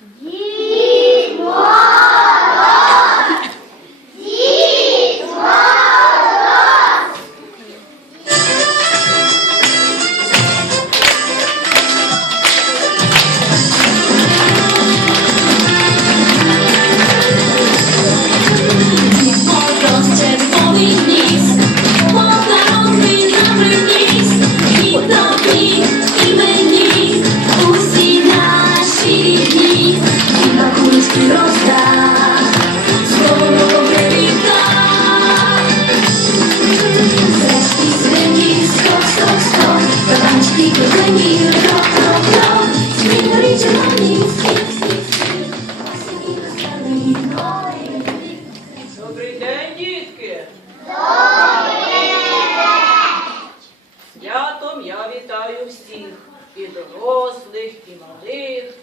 Yeah. святом я вітаю всіх, і дорослих, і малих.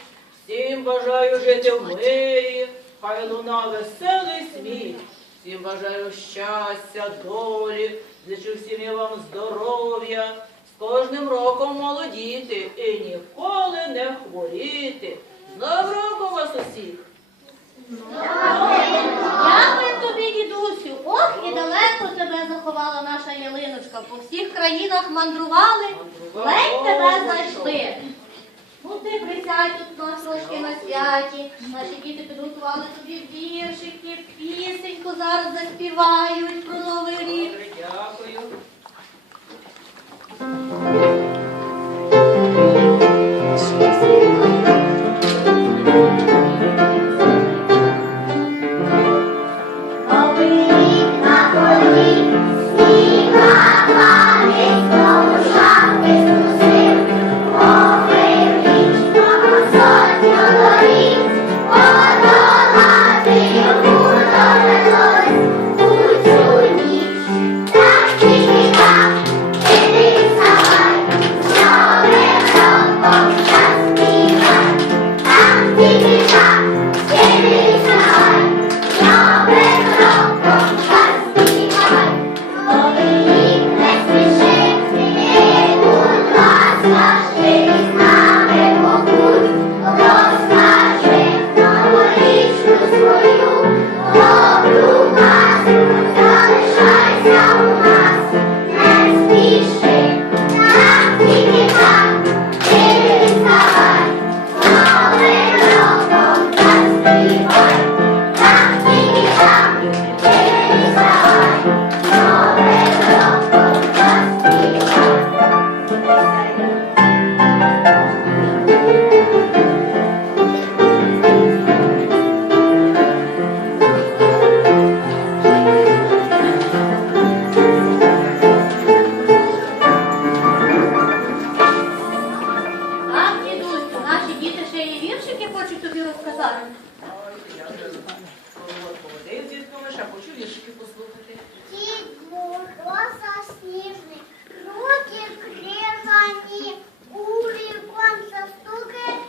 Всім бажаю жити в мирі, хай луна веселий сміх. Всім бажаю щастя, долі, зичу всім я вам здоров'я. З кожним роком молодіти і ніколи не хворіти. З Новим роком вас усіх! Дякую! тобі, дідусю, ох і далеко тебе заховала наша ялиночка. По всіх країнах мандрували, ледь тебе знайшли. Ну ти присядь тут нас трошки на святі. Наші діти підготували тобі віршики, пісеньку зараз заспівають про новий рік. Дякую. хочу тобі розказати. Поводив дітками, ще хочу віршики послухати. Дід мороса сніжний, руки крижані, уліком застукає.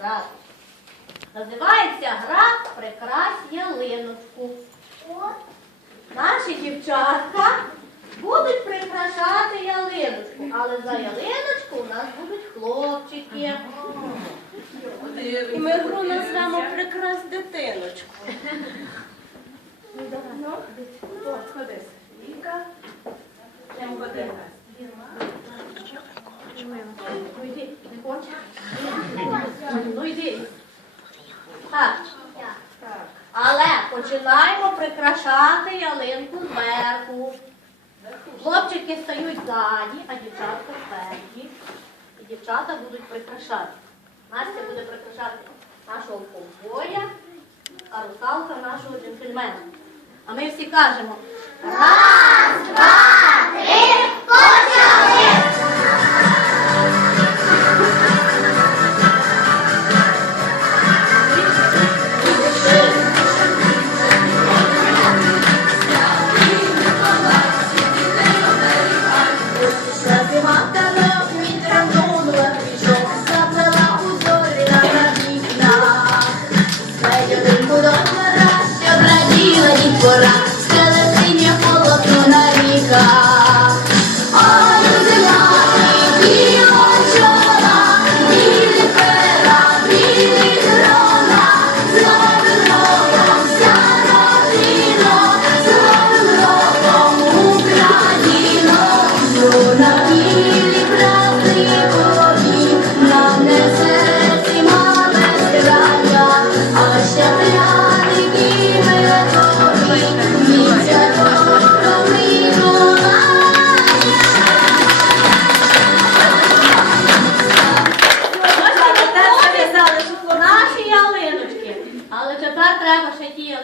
град. Називається гра прикрась ялиночку. Наші дівчатка будуть прикрашати ялиночку, але за ялиночку у нас будуть хлопчики. І ми гру назвемо прикрас дитиночку. Ну, Віка. Ємко Ну йди, Але починаємо прикрашати ялинку зверху. Хлопчики стають ззаді, а дівчатка спереді. І дівчата будуть прикрашати. Настя буде прикрашати нашого ковбоя, а русалка нашого джентльмена. А ми всі кажемо раз, два, три.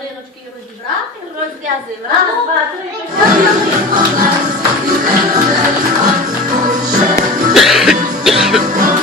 ялиночки розібрати, розв'язати. Раз, два, три, почали.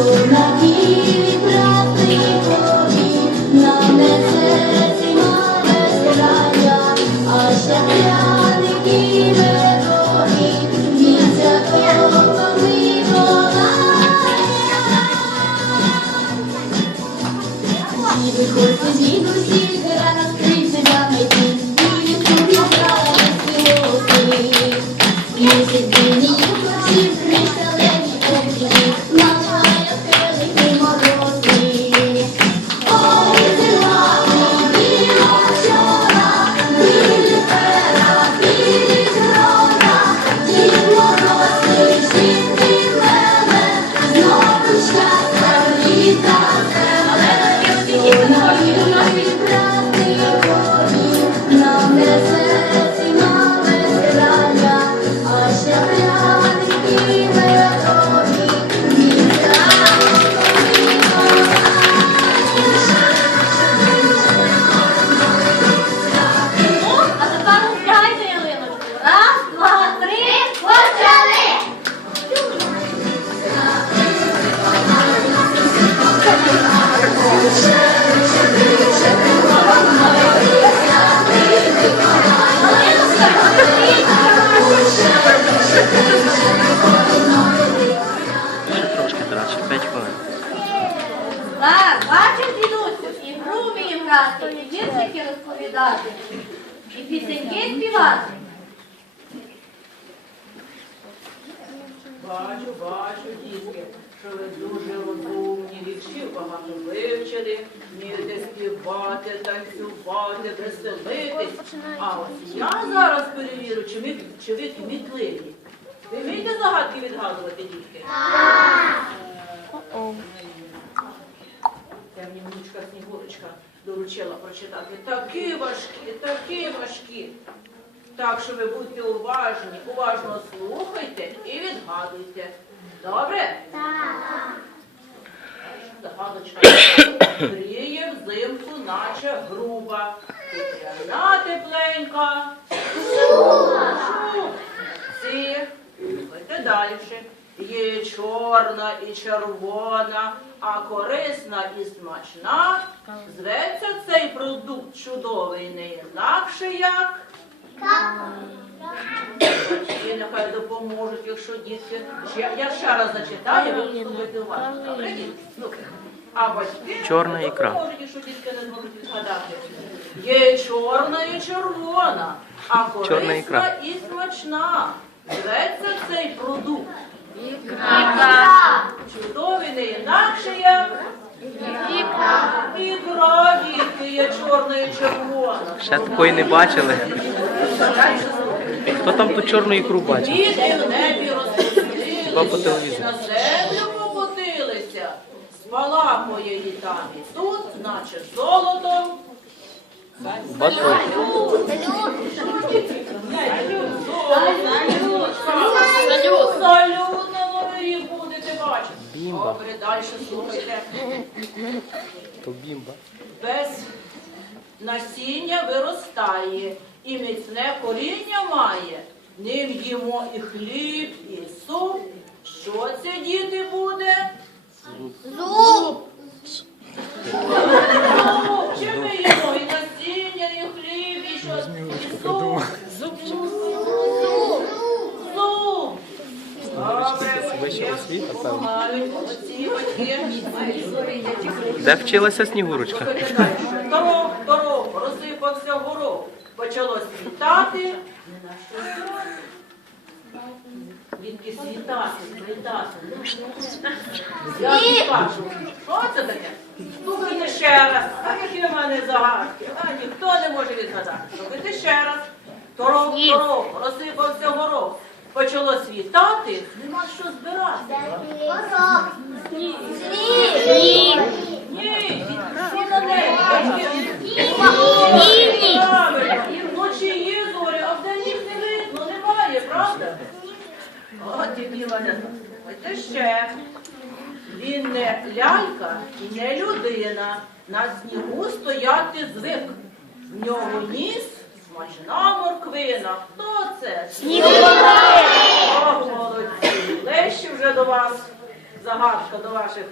Luna. Бачу, бачу, дітки, що ви дуже розумні, віршів багато вивчили, вмієте співати, танцювати, веселитись. А ось я зараз перевірю, чи ви, чи ви кмітливі. Ви вмієте загадки відгадувати, дітки? Темні внучка снігурочка доручила прочитати. Такі важкі, такі важкі. Так що ви будьте уважні, уважно слухайте і відгадуйте. Добре? Так. Гріє взимку, наче груба. Кутряна тепленька. Шуба. Ці. Слухайте далі. Є чорна і червона, а корисна і смачна. Зветься цей продукт чудовий не інакше як. Батьки нехай допоможуть, якщо дітки. Ще- Я ще раз зачитаю, ви слухайте уважно. Добре? Слухайте. А батьки Чорна ікра. допоможуть, якщо дітки не зможуть відгадати. Є чорна і червона, а Чорна ікра. корисна і смачна. Зветься цей продукт. Чудовий не інакше як. Ікра, дітки, є чорна і червона. Ще такої не бачили. Хто там ту чорну ікру бачив? Віти в небі розпустилися, на землю покотилися, спалахує її там і тут, наче золотом. Салют! Салют на новий рік будете бачити. Добре, далі слухайте. То бімба. Без насіння виростає і міцне коріння має. Ним їмо і хліб, і суп. Що це діти буде? Зуб. Зуб. Чи ми їмо і насіння, і хліб, і що? І суп. Зуб. Зуб. Де вчилася Снігурочка? Дорог, дорог, розсипався горох. Почало світати. Відки світати, світати. Я не бачу. Що це таке? Слухайте ще раз. А які в мене загадки? А ніхто не може відгадати. Слухайте ще раз. Торох, торох, розсипався горох. Почало світати, нема що збирати. Горох. Сніг. Ні, всі на неї. Ні. Правильно. Вночі є зорі, а вдень їх не видно, немає, правда? От і біла не Ось ще. Він не лялька і не людина. На снігу стояти звик. В нього ніс смачна морквина. Хто це? Ох, молодці. Лещі вже до вас загадка до ваших